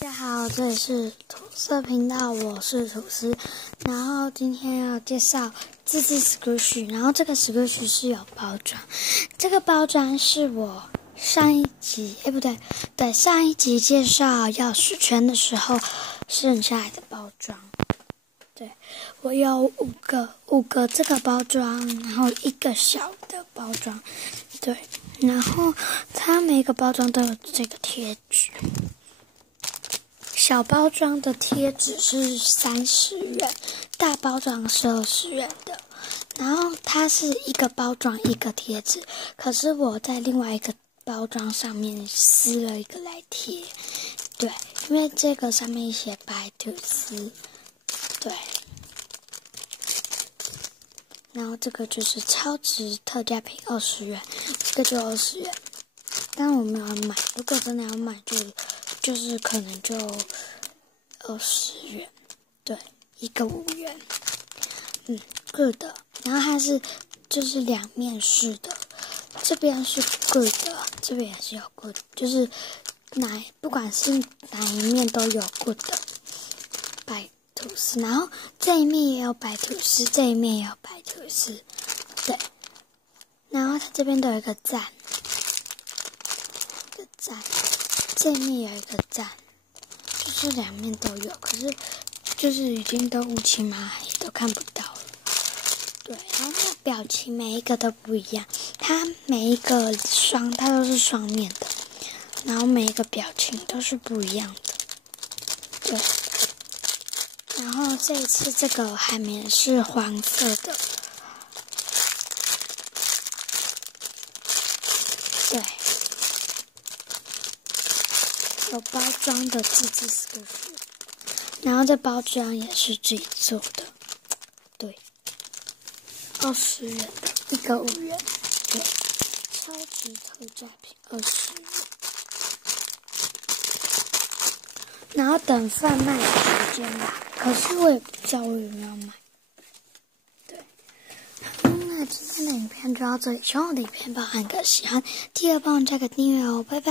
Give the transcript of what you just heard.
大家好，这里是土色频道，我是吐司。然后今天要介绍自制 Squishy， 然后这个 Squishy 是有包装，这个包装是我上一集上一集介绍钥匙圈的时候剩下来的包装。对，我有五个这个包装，然后一个小的包装，对，然后它每个包装都有这个贴纸。小包装的贴纸是30元，大包装是20元的。然后它是一个包装一个贴纸，可是我在另外一个包装上面撕了一个来贴。对，因为这个上面写白吐司，对。然后这个就是超值特价品，20元，这个就20元。但我没有买，如果真的要买就是可能就20元，对，一个5元，good 的。然后它是就是两面式的，这边是 good 的，这边也是有 good，就是不管是哪一面都有 good 的白吐司，然后这一面也有白吐司，这一面也有白吐司，对。然后它这边都有一个赞。这一面有一个赞，就是两面都有，可是就是已经都乌漆嘛黑，都看不到了。对，然后那个表情每一个都不一样，它每一个它都是双面的，然后每一个表情都是不一样的。对，然后这一次这个海绵是黄色的。对。有包装的自制 Squishy， 然后这包装也是自己做的，对，20元的一个5元，对，超级特价品20元。然后等贩卖的时间吧，可是我也不知道我有没有买。对，那今天的影片就到这里，希望我的影片包含个喜欢，记得帮我加个订阅哦，拜拜。